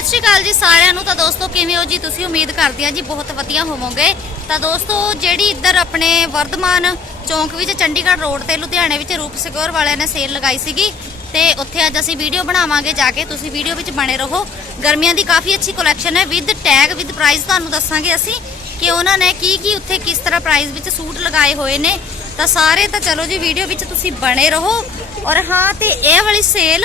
ਸਤਿ ਸ਼੍ਰੀ ਅਕਾਲ ਜੀ ਸਾਰਿਆਂ ਨੂੰ। ਤਾਂ ਦੋਸਤੋ, ਕਿਵੇਂ ਹੋ ਜੀ? ਤੁਸੀਂ ਉਮੀਦ ਕਰਦੇ ਆ ਜੀ ਬਹੁਤ ਵਧੀਆ ਹੋਵੋਗੇ। ਤਾਂ ਦੋਸਤੋ, ਜਿਹੜੀ ਇੱਧਰ ਆਪਣੇ ਵਰਧਮਾਨ ਚੌਂਕ ਵਿੱਚ ਚੰਡੀਗੜ੍ਹ ਰੋਡ ਤੇ ਲੁਧਿਆਣੇ ਵਿੱਚ ਰੂਪ ਸਿਕੋਰ ਵਾਲਿਆਂ ਨੇ ਸੇਲ ਲਗਾਈ ਸੀਗੀ, ਤੇ ਉੱਥੇ ਅੱਜ ਅਸੀਂ ਵੀਡੀਓ ਬਣਾਵਾਂਗੇ ਜਾ ਕੇ। ਤੁਸੀਂ ਵੀਡੀਓ ਵਿੱਚ ਬਣੇ ਰਹੋ। ਗਰਮੀਆਂ ਦੀ ਕਾਫੀ ਅੱਛੀ ਕਲੈਕਸ਼ਨ ਹੈ। ਵਿਦ ਟੈਗ ਵਿਦ ਪ੍ਰਾਈਸ ਤੁਹਾਨੂੰ ਦੱਸਾਂਗੇ ਅਸੀਂ ਕਿ ਉਹਨਾਂ ਨੇ ਕੀ ਕੀ ਉੱਥੇ ਕਿਸ ਤਰ੍ਹਾਂ ਪ੍ਰਾਈਸ ਵਿੱਚ ਸੂਟ ਲਗਾਏ ਹੋਏ ਨੇ। ਤਾਂ ਸਾਰੇ ਤਾਂ ਚਲੋ ਜੀ ਵੀਡੀਓ ਵਿੱਚ ਤੁਸੀਂ ਬਣੇ ਰਹੋ। ਔਰ ਹਾਂ, ਤੇ ਇਹ ਵਾਲੀ ਸੇਲ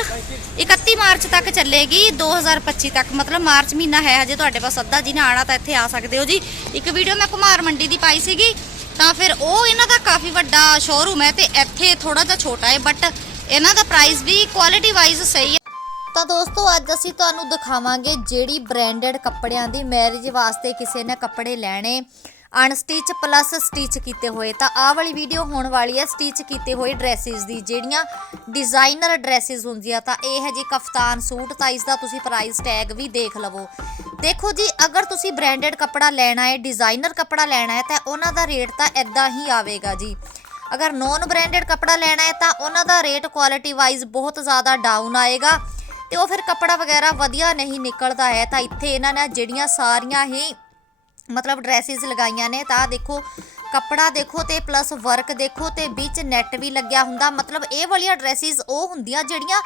31 ਮਾਰਚ ਤੱਕ ਚੱਲੇਗੀ 2025 ਤੱਕ। ਮਤਲਬ ਮਾਰਚ ਮਹੀਨਾ ਹੈ ਹਜੇ ਤੁਹਾਡੇ ਪਾਸ, ਅੱਧਾ ਜਿਹਨੇ ਆਣਾ ਤਾਂ ਇੱਥੇ ਆ ਸਕਦੇ ਹੋ ਜੀ। ਇੱਕ ਵੀਡੀਓ ਮੈਂ ਕੁਮਾਰ ਮੰਡੀ ਦੀ ਪਾਈ ਸੀਗੀ, ਤਾਂ ਫਿਰ ਉਹ ਇਹਨਾਂ ਦਾ ਕਾਫੀ ਵੱਡਾ ਸ਼ੋਰੂਮ ਹੈ ਤੇ ਇੱਥੇ ਥੋੜਾ ਜਿਹਾ ਛੋਟਾ ਹੈ ਬਟ ਇਹਨਾਂ ਦਾ ਪ੍ਰਾਈਸ ਵੀ ਕੁਆਲਿਟੀ ਵਾਈਜ਼ ਸਹੀ ਹੈ। ਤਾਂ ਦੋਸਤੋ, ਅੱਜ ਅਸੀਂ ਤੁਹਾਨੂੰ ਦਿਖਾਵਾਂਗੇ ਜਿਹੜੀ ਬ੍ਰਾਂਡਡ ਕੱਪੜਿਆਂ ਦੀ ਮੈਰਿਜ ਵਾਸਤੇ ਕਿਸੇ ਨੇ ਕੱਪੜੇ ਲੈਣੇ। ਅਨਸਟਿਚ ਪਲੱਸ ਸਟਿਚ ਕੀਤੇ ਹੋਏ। ਤਾਂ ਆਹ ਵਾਲੀ ਵੀਡੀਓ ਹੋਣ ਵਾਲੀ ਹੈ ਸਟਿਚ ਕੀਤੇ ਹੋਏ ਡਰੈਸਿਸ ਦੀ, ਜਿਹੜੀਆਂ ਡਿਜ਼ਾਈਨਰ ਡਰੈਸਿਸ ਹੁੰਦੀਆਂ। ਤਾਂ ਇਹ ਹੈ ਜੀ ਕਫਤਾਨ ਸੂਟ, ਤਾਂ ਇਸ ਦਾ ਤੁਸੀਂ ਪ੍ਰਾਈਸ ਟੈਗ ਵੀ ਦੇਖ ਲਵੋ। ਦੇਖੋ ਜੀ, ਅਗਰ ਤੁਸੀਂ ਬ੍ਰਾਂਡਡ ਕੱਪੜਾ ਲੈਣਾ ਹੈ ਡਿਜ਼ਾਈਨਰ ਕੱਪੜਾ ਲੈਣਾ ਹੈ, ਤਾਂ ਉਹਨਾਂ ਦਾ ਰੇਟ ਤਾਂ ਇਦਾਂ ਹੀ ਆਵੇਗਾ ਜੀ। ਅਗਰ ਨੋਨ ਬ੍ਰਾਂਡਡ ਕੱਪੜਾ ਲੈਣਾ ਹੈ, ਤਾਂ ਉਹਨਾਂ ਦਾ ਰੇਟ ਕੁਆਲਿਟੀ ਵਾਈਜ਼ ਬਹੁਤ ਜ਼ਿਆਦਾ ਡਾਊਨ ਆਏਗਾ। ਤੇ ਉਹ ਫਿਰ ਕੱਪੜਾ ਵਗੈਰਾ ਵਧੀਆ ਨਹੀਂ ਨਿਕਲਦਾ ਹੈ। ਤਾਂ ਇੱਥੇ ਇਹਨਾਂ ਨੇ ਜਿਹੜੀਆਂ ਸਾਰੀਆਂ ਹੀ ਮਤਲਬ ਡਰੈਸਿਸ ਲਗਾਈਆਂ ਨੇ, ਤਾਂ ਦੇਖੋ, ਕੱਪੜਾ ਦੇਖੋ ਤੇ ਪਲੱਸ ਵਰਕ ਦੇਖੋ ਤੇ ਵਿੱਚ ਨੈਟ ਵੀ ਲੱਗਿਆ ਹੁੰਦਾ। ਮਤਲਬ ਇਹ ਵਾਲੀਆਂ ਡਰੈਸਿਸ ਉਹ ਹੁੰਦੀਆਂ ਜਿਹੜੀਆਂ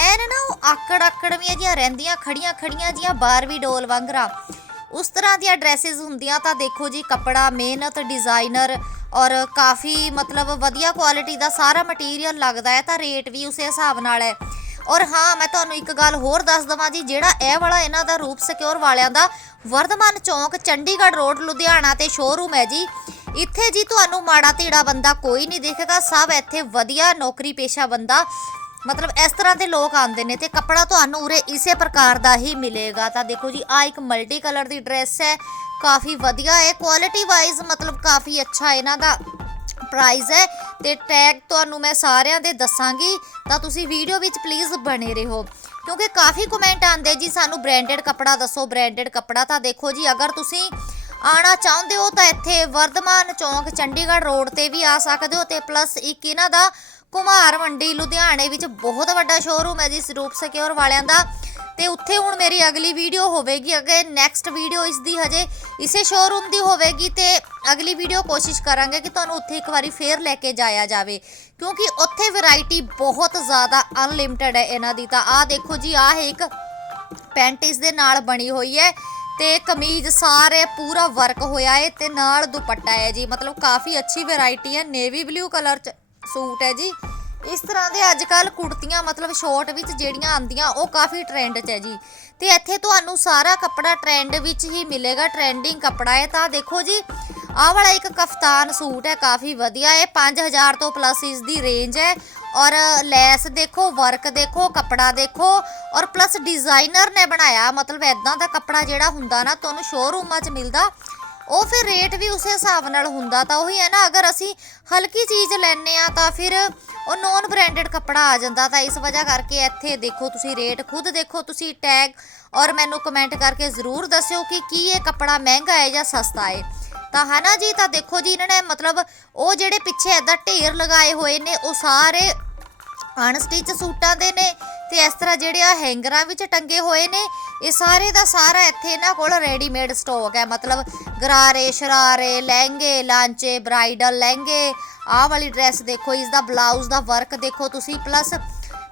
ਐਨ ਨਾ ਉਹ ਆਕੜ ਆਕੜਵੀਆਂ ਜੀਆਂ ਰਹਿੰਦੀਆਂ, ਖੜੀਆਂ ਖੜੀਆਂ ਜੀਆਂ ਬਾਰਵੀ ਡੋਲ ਵਾਂਗਰਾ। ਉਸ ਤਰ੍ਹਾਂ ਦੀਆਂ ਡਰੈਸਿਸ ਹੁੰਦੀਆਂ ਤਾਂ ਦੇਖੋ ਜੀ, ਕੱਪੜਾ ਮਿਹਨਤ ਡਿਜ਼ਾਈਨਰ ਔਰ ਕਾਫੀ ਮਤਲਬ ਵਧੀਆ ਕੁਆਲਿਟੀ ਦਾ ਸਾਰਾ ਮਟੀਰੀਅਲ ਲੱਗਦਾ ਹੈ, ਤਾਂ ਰੇਟ ਵੀ ਉਸੇ ਹਿਸਾਬ ਨਾਲ ਹੈ। ਔਰ ਹਾਂ, ਮੈਂ ਤੁਹਾਨੂੰ ਇੱਕ ਗੱਲ ਹੋਰ ਦੱਸ ਦਵਾਂ ਜੀ, ਜਿਹੜਾ ਇਹ ਵਾਲਾ ਇਹਨਾਂ ਦਾ ਰੂਪ ਸਿਕਿਉਰ ਵਾਲਿਆਂ ਦਾ ਵਰਧਮਾਨ ਚੌਂਕ ਚੰਡੀਗੜ੍ਹ ਰੋਡ ਲੁਧਿਆਣਾ ਤੇ ਸ਼ੋਰੂਮ ਹੈ ਜੀ। ਇੱਥੇ ਜੀ ਤੁਹਾਨੂੰ ਮਾੜਾ ਧੀੜਾ ਬੰਦਾ ਕੋਈ ਨਹੀਂ ਦਿਖੇਗਾ, ਸਭ ਇੱਥੇ ਵਧੀਆ ਨੌਕਰੀ ਪੇਸ਼ਾ ਬੰਦਾ। ਮਤਲਬ ਇਸ ਤਰ੍ਹਾਂ ਦੇ ਲੋਕ ਆਉਂਦੇ ਨੇ ਤੇ ਕੱਪੜਾ ਤੁਹਾਨੂੰ ਉਰੇ ਇਸੇ ਪ੍ਰਕਾਰ ਦਾ ਹੀ ਮਿਲੇਗਾ। ਤਾਂ ਦੇਖੋ ਜੀ ਆ ਇੱਕ ਮਲਟੀ ਕਲਰ ਦੀ ਡਰੈਸ ਹੈ, ਕਾਫੀ ਵਧੀਆ ਹੈ ਕੁਆਲਿਟੀ ਵਾਈਜ਼ ਮਤਲਬ ਕਾਫੀ ਅੱਛਾ ਇਹਨਾਂ ਦਾ। ਪ੍ਰਾਈਜ਼ ਹੈ ਤੇ ਟੈਗ ਤੁਹਾਨੂੰ ਮੈਂ ਸਾਰਿਆਂ ਦੇ ਦੱਸਾਂਗੀ, ਤਾਂ ਤੁਸੀਂ ਵੀਡੀਓ ਵਿੱਚ ਪਲੀਜ਼ ਬਣੇ ਰਹੋ। ਕਿਉਂਕਿ ਕਾਫੀ ਕਮੈਂਟ ਆਉਂਦੇ ਜੀ, ਸਾਨੂੰ ਬ੍ਰਾਂਡਡ ਕੱਪੜਾ ਦੱਸੋ ਬ੍ਰਾਂਡਡ ਕੱਪੜਾ ਤਾਂ ਦੇਖੋ ਜੀ, ਅਗਰ ਤੁਸੀਂ ਆਣਾ ਚਾਹੁੰਦੇ ਹੋ ਤਾਂ ਇੱਥੇ ਵਰਧਮਾਨ ਚੌਂਕ ਚੰਡੀਗੜ੍ਹ ਰੋਡ ਤੇ ਵੀ ਆ ਸਕਦੇ ਹੋ ਤੇ ਪਲੱਸ ਇੱਕ ਇਹਨਾਂ ਦਾ ਕੁਮਾਰ ਮੰਡੀ ਲੁਧਿਆਣੇ ਵਿੱਚ ਬਹੁਤ ਵੱਡਾ ਸ਼ੋਰੂਮ ਹੈ ਜੀ, ਸਰੂਪ ਸਿਕਿਉਰ ਵਾਲਿਆਂ ਦਾ। ਤੇ ਉੱਥੇ ਹੁਣ ਮੇਰੀ ਅਗਲੀ ਵੀਡੀਓ ਹੋਵੇਗੀ। ਅਗੇ ਨੈਕਸਟ ਵੀਡੀਓ ਇਸ ਦੀ ਹਜੇ ਇਸੇ ਸ਼ੋਰੂਮ ਦੀ ਹੋਵੇਗੀ, ਤੇ ਅਗਲੀ ਵੀਡੀਓ ਕੋਸ਼ਿਸ਼ ਕਰਾਂਗੇ ਕਿ ਤੁਹਾਨੂੰ ਉੱਥੇ ਇੱਕ ਵਾਰੀ ਫੇਰ ਲੈ ਕੇ ਜਾਇਆ ਜਾਵੇ। ਕਿਉਂਕਿ ਉੱਥੇ ਵੈਰਾਈਟੀ ਬਹੁਤ ਜ਼ਿਆਦਾ ਅਨਲਿਮਿਟਿਡ ਹੈ ਇਹਨਾਂ ਦੀ। ਤਾਂ ਆਹ ਦੇਖੋ ਜੀ, ਆਹ ਹੈ ਇੱਕ ਪੈਂਟ ਇਸ ਦੇ ਨਾਲ ਬਣੀ ਹੋਈ ਹੈ ਤੇ ਕਮੀਜ਼ ਸਾਰੇ ਪੂਰਾ ਵਰਕ ਹੋਇਆ ਹੈ ਤੇ ਨਾਲ ਦੁਪੱਟਾ ਹੈ ਜੀ। ਮਤਲਬ ਕਾਫੀ ਅੱਛੀ ਵੈਰਾਈਟੀ ਹੈ। ਨੇਵੀ ਬਲੂ ਕਲਰ ਚ ਸੂਟ ਹੈ ਜੀ। ਇਸ ਤਰ੍ਹਾਂ ਦੇ ਅੱਜ ਕੱਲ ਕੁੜਤੀਆਂ, ਮਤਲਬ ਸ਼ਾਰਟ ਵਿੱਚ ਜਿਹੜੀਆਂ ਆਉਂਦੀਆਂ, ਉਹ ਕਾਫੀ ਟ੍ਰੈਂਡ 'ਚ ਹੈ ਜੀ। ਤੇ ਇੱਥੇ ਤੁਹਾਨੂੰ ਸਾਰਾ ਕੱਪੜਾ ਟ੍ਰੈਂਡ ਵਿੱਚ ਹੀ ਮਿਲੇਗਾ ਟ੍ਰੈਂਡਿੰਗ ਕੱਪੜਾ ਹੈ। ਤਾਂ ਦੇਖੋ ਜੀ, ਆਹ ਵਾਲਾ ਇੱਕ ਕਫਤਾਨ ਸੂਟ ਹੈ, ਕਾਫੀ ਵਧੀਆ ਹੈ। 5000 ਤੋਂ ਪਲੱਸ ਇਸ ਦੀ ਰੇਂਜ ਹੈ। ਔਰ ਲੈਸ ਦੇਖੋ ਵਰਕ ਦੇਖੋ, ਕੱਪੜਾ ਦੇਖੋ। ਔਰ ਪਲੱਸ ਡਿਜ਼ਾਈਨਰ ਨੇ ਬਣਾਇਆ, ਮਤਲਬ ਐਦਾਂ ਦਾ ਕੱਪੜਾ ਜਿਹੜਾ ਹੁੰਦਾ ਨਾ, ਤੁਹਾਨੂੰ ਸ਼ੋਰੂਮਾਂ 'ਚ ਮਿਲਦਾ। ਉਹ ਫਿਰ ਰੇਟ ਵੀ ਉਸੇ ਹਿਸਾਬ ਨਾਲ ਹੁੰਦਾ ਤਾਂ ਉਹੀ ਹੈ ਨਾ, ਅਗਰ ਅਸੀਂ ਹਲਕੀ ਚੀਜ਼ ਲੈਨੇ ਆ ਤਾਂ ਫਿਰ ਉਹ ਨੋਨ ਬ੍ਰਾਂਡਡ ਕੱਪੜਾ ਆ ਜਾਂਦਾ ਤਾਂ ਇਸ ਵਜ੍ਹਾ ਕਰਕੇ ਇੱਥੇ ਦੇਖੋ ਤੁਸੀਂ ਰੇਟ ਖੁਦ ਦੇਖੋ ਤੁਸੀਂ ਟੈਗ ਔਰ ਮੈਨੂੰ ਕਮੈਂਟ ਕਰਕੇ ਜ਼ਰੂਰ ਦੱਸਿਓ ਕਿ ਕੀ ਇਹ ਕੱਪੜਾ ਮਹਿੰਗਾ ਹੈ ਜਾਂ ਸਸਤਾ ਹੈ। ਤਾਂ ਹਨਾ ਜੀ, ਤਾਂ ਦੇਖੋ ਜੀ ਇਹਨਾਂ ਨੇ ਮਤਲਬ ਉਹ ਜਿਹੜੇ ਪਿੱਛੇ ਐਦਾਂ ਢੇਰ ਲਗਾਏ ਹੋਏ ਨੇ, ਉਹ ਸਾਰੇ ਅਨਸਟਿਚ ਸੂਟਾਂ ਦੇ ਨੇ ਤੇ ਇਸ ਤਰ੍ਹਾਂ ਜਿਹੜੇ ਆ ਹੈਂਗਰਾਂ ਵਿੱਚ ਟੰਗੇ ਹੋਏ ਨੇ, ਇਹ ਸਾਰੇ ਦਾ ਸਾਰਾ ਇੱਥੇ ਇਹਨਾਂ ਕੋਲ ਰੈਡੀਮੇਡ ਸਟਾਕ ਹੈ। ਮਤਲਬ ਗਰਾਰੇ, ਸ਼ਰਾਰੇ, ਲਹਿੰਗੇ, ਲਾਂਚੇ ਬ੍ਰਾਈਡਲ ਲਹਿੰਗੇ, ਆਹ ਵਾਲੀ ਡਰੈਸ ਦੇਖੋ ਇਸ ਦਾ ਬਲਾਊਜ਼ ਦਾ ਵਰਕ ਦੇਖੋ ਤੁਸੀਂ ਪਲੱਸ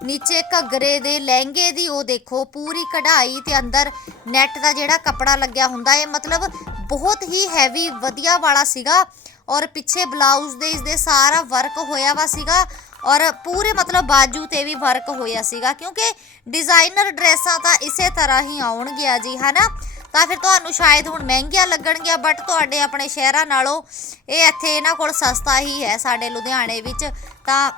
ਨੀਚੇ ਘੱਗਰੇ ਦੇ ਲਹਿੰਗੇ ਦੀ ਉਹ ਦੇਖੋ, ਪੂਰੀ ਕਢਾਈ ਤੇ ਅੰਦਰ ਨੈਟ ਦਾ ਜਿਹੜਾ ਕੱਪੜਾ ਲੱਗਿਆ ਹੁੰਦਾ, ਇਹ ਮਤਲਬ ਬਹੁਤ ਹੀ ਹੈਵੀ ਵਧੀਆ ਵਾਲਾ ਸੀਗਾ। ਔਰ ਪਿੱਛੇ ਬਲਾਊਜ਼ ਦੇ ਇਸ ਦੇ ਸਾਰਾ ਵਰਕ ਹੋਇਆ ਵਾ ਸੀਗਾ। ਔਰ ਪੂਰੇ ਮਤਲਬ ਬਾਜੂ ਤੇ ਵੀ ਵਰਕ ਹੋਇਆ ਸੀਗਾ, ਕਿਉਂਕਿ ਡਿਜ਼ਾਈਨਰ ਡਰੈਸਾਂ ਤਾਂ ਇਸੇ ਤਰ੍ਹਾਂ ਹੀ ਆਉਣਗੀਆਂ ਜੀ, ਹਨਾ? ਤਾਂ ਫਿਰ ਤੁਹਾਨੂੰ ਸ਼ਾਇਦ ਹੁਣ ਮਹਿੰਗੀਆਂ ਲੱਗਣਗੀਆਂ ਬਟ ਤੁਹਾਡੇ ਆਪਣੇ ਸ਼ਹਿਰਾਂ ਨਾਲੋਂ ਇਹ ਇੱਥੇ ਇਹਨਾਂ ਕੋਲ ਸਸਤਾ ਹੀ ਹੈ, ਸਾਡੇ ਲੁਧਿਆਣੇ ਵਿੱਚ। ਤਾਂ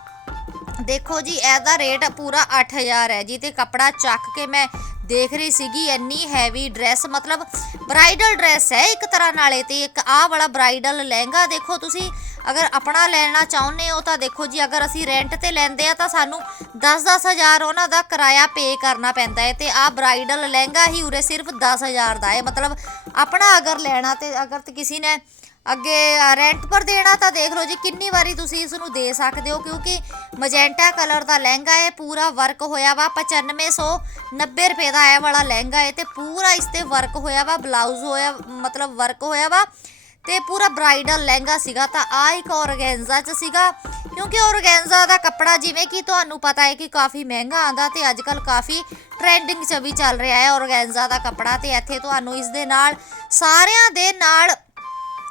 ਦੇਖੋ ਜੀ, ਇਹਦਾ ਰੇਟ ਪੂਰਾ 8000 ਹੈ ਜੀ, ਤੇ ਕੱਪੜਾ ਚੱਕ ਕੇ ਮੈਂ ਦੇਖ ਰਹੀ ਸੀਗੀ, ਇੰਨੀ ਹੈਵੀ ਡਰੈਸ ਮਤਲਬ ਬ੍ਰਾਈਡਲ ਡਰੈਸ ਹੈ ਇੱਕ ਤਰ੍ਹਾਂ ਨਾਲੇ ਤੇ, ਇੱਕ ਆਹ ਵਾਲਾ ਬ੍ਰਾਈਡਲ ਲਹਿੰਗਾ ਦੇਖੋ ਤੁਸੀਂ, ਅਗਰ ਆਪਣਾ ਲੈਣਾ ਚਾਹੁੰਦੇ ਹੋ ਤਾਂ ਦੇਖੋ ਜੀ, ਅਗਰ ਅਸੀਂ ਰੈਂਟ ਤੇ ਲੈਂਦੇ ਆ ਤਾਂ ਸਾਨੂੰ 10-10 ਹਜ਼ਾਰ ਉਹਨਾਂ ਦਾ ਕਿਰਾਇਆ ਪੇ ਕਰਨਾ ਪੈਂਦਾ ਹੈ ਤੇ ਆਹ ਬ੍ਰਾਈਡਲ ਲਹਿੰਗਾ ਹੀ ਉਰੇ ਸਿਰਫ 10000 ਦਾ ਹੈ। ਮਤਲਬ ਆਪਣਾ ਅਗਰ ਲੈਣਾ ਤੇ ਅਗਰ ਤੇ ਕਿਸੇ ਨੇ ਅੱਗੇ ਰੈਂਟ ਪਰ ਦੇਣਾ ਤਾਂ ਦੇਖ ਲਓ ਜੀ, ਕਿੰਨੀ ਵਾਰੀ ਤੁਸੀਂ ਇਸ ਨੂੰ ਦੇ ਸਕਦੇ ਹੋ, ਕਿਉਂਕਿ ਮਜੈਂਟਾ ਕਲਰ ਦਾ ਲਹਿੰਗਾ ਹੈ ਪੂਰਾ ਵਰਕ ਹੋਇਆ ਵਾ 9590 ਰੁਪਏ ਦਾ ਇਹ ਵਾਲਾ ਲਹਿੰਗਾ ਹੈ ਤੇ ਪੂਰਾ ਇਸ ਤੇ ਵਰਕ ਹੋਇਆ ਵਾ ਬਲਾਊਜ਼ ਹੋਇਆ, ਮਤਲਬ ਵਰਕ ਹੋਇਆ ਵਾ, ਤੇ ਪੂਰਾ ਬ੍ਰਾਈਡਲ ਲਹਿੰਗਾ ਸੀਗਾ, ਤਾਂ ਆ ਇੱਕ ਔਰਗੈਂਜ਼ਾ ਚ ਸੀਗਾ, ਕਿਉਂਕਿ ਔਰਗੈਂਜ਼ਾ ਦਾ ਕੱਪੜਾ ਜਿਵੇਂ ਕਿ ਤੁਹਾਨੂੰ ਪਤਾ ਹੈ ਕਿ ਕਾਫੀ ਮਹਿੰਗਾ ਆਂਦਾ ਤੇ ਅੱਜ ਕੱਲ ਕਾਫੀ ਟ੍ਰੈਂਡਿੰਗ ਚ ਵੀ ਚੱਲ ਰਿਹਾ ਹੈ ਔਰਗੈਂਜ਼ਾ ਦਾ ਕੱਪੜਾ, ਤੇ ਇੱਥੇ ਤੁਹਾਨੂੰ ਇਸ ਦੇ ਨਾਲ ਸਾਰਿਆਂ ਦੇ ਨਾਲ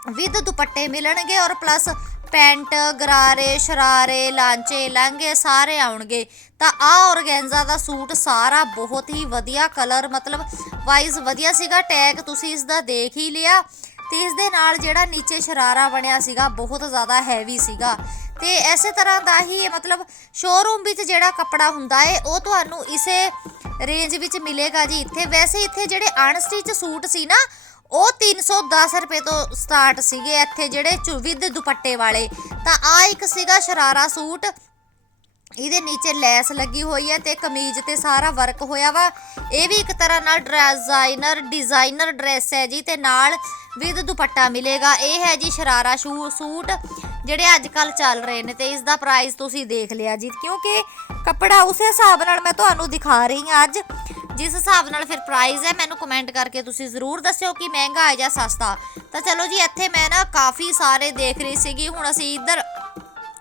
ਵਿਦ ਦੁਪੱਟੇ ਮਿਲਣਗੇ ਔਰ ਪਲੱਸ ਪੈਂਟ, ਗਰਾਰੇ, ਸ਼ਰਾਰੇ, ਲਾਂਚੇ, ਲਹਿੰਗੇ ਸਾਰੇ ਆਉਣਗੇ। ਤਾਂ ਆ ਔਰਗੈਂਜ਼ਾ ਦਾ ਸੂਟ ਸਾਰਾ ਬਹੁਤ ਹੀ ਵਧੀਆ ਕਲਰ ਮਤਲਬ ਵਾਈਜ਼ ਵਧੀਆ ਸੀਗਾ। ਟੈਗ ਤੁਸੀਂ ਇਸ ਦਾ ਦੇਖ ਹੀ ਲਿਆ। ਤੇ ਇਸ ਦੇ ਨਾਲ ਜਿਹੜਾ ਨੀਚੇ ਸ਼ਰਾਰਾ ਬਣਿਆ ਸੀਗਾ, ਬਹੁਤ ਜ਼ਿਆਦਾ ਹੈਵੀ ਸੀਗਾ। ਤੇ ਐਸੇ ਤਰ੍ਹਾਂ ਦਾ ਹੀ ਮਤਲਬ ਸ਼ੋਰੂਮ ਵਿੱਚ ਜਿਹੜਾ ਕੱਪੜਾ ਹੁੰਦਾ ਏ, ਉਹ ਤੁਹਾਨੂੰ ਇਸੇ ਰੇਂਜ ਵਿੱਚ ਮਿਲੇਗਾ ਜੀ। ਇੱਥੇ ਵੈਸੇ ਇੱਥੇ ਜਿਹੜੇ ਅਨਸਟਿਚ ਸੂਟ ਸੀ ਨਾ ਉਹ 310 ਰੁਪਏ ਤੋਂ ਸਟਾਰਟ ਸੀਗੇ ਇੱਥੇ ਜਿਹੜੇ ਚੁ- ਵਿਦ ਦੁਪੱਟੇ ਵਾਲੇ। ਤਾਂ ਆ ਇੱਕ ਸੀਗਾ ਸ਼ਰਾਰਾ ਸੂਟ। ਇਹਦੇ ਨੀਚੇ ਲੈਸ ਲੱਗੀ ਹੋਈ ਹੈ ਤੇ ਕਮੀਜ਼ ਤੇ ਸਾਰਾ ਵਰਕ ਹੋਇਆ ਵਾ। ਇਹ ਵੀ ਇੱਕ ਤਰ੍ਹਾਂ ਨਾਲ ਡਿਜ਼ਾਈਨਰ ਡਿਜ਼ਾਈਨਰ ਡਰੈਸ ਹੈ ਜੀ ਤੇ ਨਾਲ ਵਿਦ ਦੁਪੱਟਾ ਮਿਲੇਗਾ। ਇਹ ਹੈ ਜੀ ਸ਼ਰਾਰਾ ਸ਼ੂ, ਸੂਟ, ਜਿਹੜੇ ਅੱਜ ਕੱਲ ਚੱਲ ਰਹੇ ਨੇ ਤੇ ਇਸ ਦਾ ਪ੍ਰਾਈਸ ਤੁਸੀਂ ਦੇਖ ਲਿਆ ਜੀ। ਕਿਉਂਕਿ ਕੱਪੜਾ ਉਸੇ ਹਿਸਾਬ ਨਾਲ ਮੈਂ ਤੁਹਾਨੂੰ ਦਿਖਾ ਰਹੀ ਹਾਂ ਅੱਜ। ਜਿਸ ਹਿਸਾਬ ਨਾਲ ਫਿਰ ਪ੍ਰਾਈਸ ਹੈ, ਮੈਨੂੰ ਕਮੈਂਟ ਕਰਕੇ ਤੁਸੀਂ ਜ਼ਰੂਰ ਦੱਸਿਓ ਕਿ ਮਹਿੰਗਾ ਹੈ ਜਾਂ ਸਸਤਾ। ਤਾਂ ਚਲੋ ਜੀ, ਇੱਥੇ ਮੈਂ ਨਾ ਕਾਫੀ ਸਾਰੇ ਦੇਖ ਰਹੀ ਸੀਗੀ। ਹੁਣ ਅਸੀਂ ਇੱਧਰ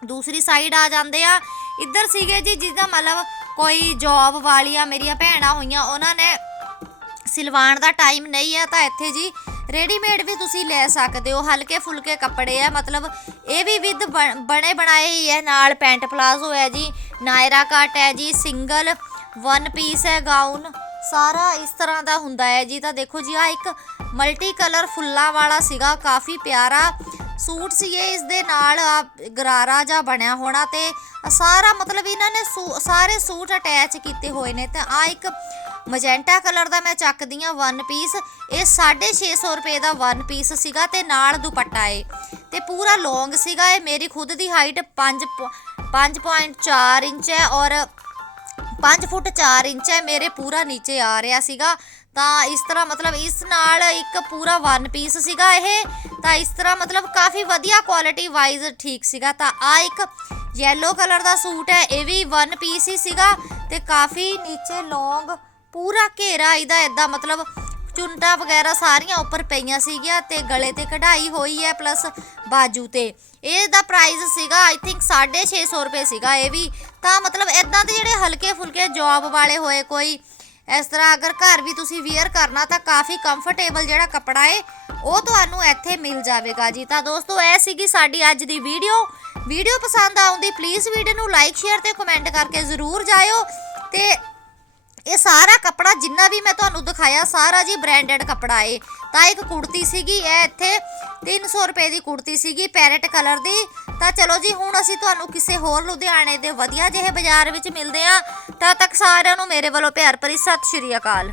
ਦੂਸਰੀ ਸਾਈਡ ਆ ਜਾਂਦੇ ਆ ਇੱਧਰ ਸੀਗੇ ਜੀ ਜਿਹਦਾ ਮਤਲਬ ਕੋਈ ਜੌਬ ਵਾਲੀਆਂ ਮੇਰੀਆਂ ਭੈਣਾਂ ਹੋਈਆਂ, ਉਹਨਾਂ ਨੇ ਸਿਲਵਾਣ ਦਾ ਟਾਈਮ ਨਹੀਂ ਹੈ, ਤਾਂ ਇੱਥੇ ਜੀ ਰੈਡੀਮੇਡ ਵੀ ਤੁਸੀਂ ਲੈ ਸਕਦੇ ਹੋ। ਹਲਕੇ ਫੁਲਕੇ ਕੱਪੜੇ ਆ, ਮਤਲਬ ਇਹ ਵੀ ਵਿਦ ਬਣੇ ਬਣਾਏ ਹੀ ਹੈ। ਨਾਲ ਪੈਂਟ ਪਲਾਜ਼ੋ ਹੈ ਜੀ ਨਾਇਰਾ ਕੱਟ ਹੈ ਜੀ, ਸਿੰਗਲ ਵਨ ਪੀਸ ਹੈ ਗਾਊਨ ਸਾਰਾ ਇਸ ਤਰ੍ਹਾਂ ਦਾ ਹੁੰਦਾ ਹੈ ਜੀ। ਤਾਂ ਦੇਖੋ ਜੀ ਆ ਇੱਕ ਮਲਟੀ ਕਲਰ ਫੁੱਲਾਂ ਵਾਲਾ ਸੀਗਾ, ਕਾਫੀ ਪਿਆਰਾ ਸੂਟ ਸੀ ਇਹ। ਇਸ ਦੇ ਨਾਲ ਗਰਾਰਾ ਜਾ ਬਣਿਆ ਹੋਣਾ ਤੇ ਸਾਰਾ ਮਤਲਬ ਇਹਨਾਂ ਨੇ ਸੂ- ਸਾਰੇ ਸੂਟ ਅਟੈਚ ਕੀਤੇ ਹੋਏ ਨੇ। ਤੇ ਆ ਇੱਕ ਮਜੈਂਟਾ ਕਲਰ ਦਾ ਮੈਂ ਚੱਕਦੀ ਆ ਵਨ ਪੀਸ ਇਹ 650 ਰੁਪਏ ਦਾ ਵਨ ਪੀਸ ਸੀਗਾ ਤੇ ਨਾਲ ਦੁਪੱਟਾ ਏ। ਤੇ ਪੂਰਾ ਲੌਂਗ ਸੀਗਾ ਇਹ। ਮੇਰੀ ਖੁਦ ਦੀ ਹਾਈਟ 5 5.4 ਇੰਚ ਹੈ ਔਰ 5 ਫੁੱਟ 4 ਇੰਚ ਹੈ, ਮੇਰੇ ਪੂਰਾ ਨੀਚੇ ਆ ਰਿਹਾ ਸੀਗਾ। ਤਾਂ ਇਸ ਤਰ੍ਹਾਂ ਮਤਲਬ ਇਸ ਨਾਲ ਇੱਕ ਪੂਰਾ ਵਨ ਪੀਸ ਸੀਗਾ ਇਹ। ਤਾਂ ਇਸ ਤਰ੍ਹਾਂ ਮਤਲਬ ਕਾਫੀ ਵਧੀਆ ਕੁਆਲਿਟੀ ਵਾਈਜ਼ ਠੀਕ ਸੀਗਾ। ਤਾਂ ਆ ਇੱਕ ਯੈਲੋ ਕਲਰ ਦਾ ਸੂਟ ਹੈ, ਇਹ ਵੀ ਵਨ ਪੀਸ ਹੀ ਸੀਗਾ। ਤੇ ਕਾਫੀ ਨੀਚੇ ਲੌਂਗ ਪੂਰਾ ਘੇਰਾ ਇਹਦਾ ਇਦਾਂ ਮਤਲਬ ਚੁੰਟਾ ਵਗੈਰਾ ਸਾਰੀਆਂ ਉੱਪਰ ਪਈਆਂ ਸੀਗੀਆਂ ਤੇ ਗਲੇ ਤੇ ਕਢਾਈ ਹੋਈ ਹੈ ਪਲੱਸ ਬਾਜੂ ਤੇ। ਇਹ ਦਾ ਪ੍ਰਾਈਸ ਸੀਗਾ ਆਈ ਥਿੰਕ 650 ਰੁਪਏ ਸੀਗਾ ਇਹ ਵੀ। ਤਾਂ ਮਤਲਬ ਇਦਾਂ ਦੇ ਜਿਹੜੇ ਹਲਕੇ ਫੁਲਕੇ ਜੌਬ ਵਾਲੇ ਹੋਏ ਕੋਈ, ਇਸ ਤਰ੍ਹਾਂ ਅਗਰ ਘਰ ਵੀ ਤੁਸੀਂ ਵੇਅਰ ਕਰਨਾ ਤਾਂ ਕਾਫੀ ਕੰਫਰਟੇਬਲ ਜਿਹੜਾ ਕੱਪੜਾ ਏ, ਉਹ ਤੁਹਾਨੂੰ ਇੱਥੇ ਮਿਲ ਜਾਵੇਗਾ ਜੀ। ਤਾਂ ਦੋਸਤੋ, ਇਹ ਸੀਗੀ ਸਾਡੀ ਅੱਜ ਦੀ ਵੀਡੀਓ ਵੀਡੀਓ ਪਸੰਦ ਆਉਂਦੀ ਪਲੀਜ਼ ਵੀਡੀਓ ਨੂੰ ਲਾਈਕ ਸ਼ੇਅਰ ਤੇ ਕਮੈਂਟ ਕਰਕੇ ਜ਼ਰੂਰ ਜਾਇਓ। ਤੇ ਇਹ ਸਾਰਾ ਕੱਪੜਾ ਜਿੰਨਾ ਵੀ ਮੈਂ ਤੁਹਾਨੂੰ ਦਿਖਾਇਆ, ਸਾਰਾ ਜੀ ਬ੍ਰਾਂਡਡ ਕੱਪੜਾ ਏ। ਤਾਂ ਇੱਕ ਕੁੜਤੀ ਸੀਗੀ, ਇਹ ਇੱਥੇ 300 ਰੁਪਏ ਦੀ ਕੁੜਤੀ ਸੀਗੀ ਪੈਰਟ ਕਲਰ ਦੀ। ਤਾਂ ਚਲੋ ਜੀ, ਹੁਣ ਅਸੀਂ ਤੁਹਾਨੂੰ ਕਿਸੇ ਹੋਰ ਲੁਧਿਆਣੇ ਦੇ ਵਧੀਆ ਜਿਹੇ ਬਾਜ਼ਾਰ ਵਿੱਚ ਮਿਲਦੇ ਆ ਤਦ ਤੱਕ ਸਾਰਿਆਂ ਨੂੰ ਮੇਰੇ ਵੱਲੋਂ ਪਿਆਰ ਭਰੀ ਸਤਿ ਸ਼੍ਰੀ ਅਕਾਲ।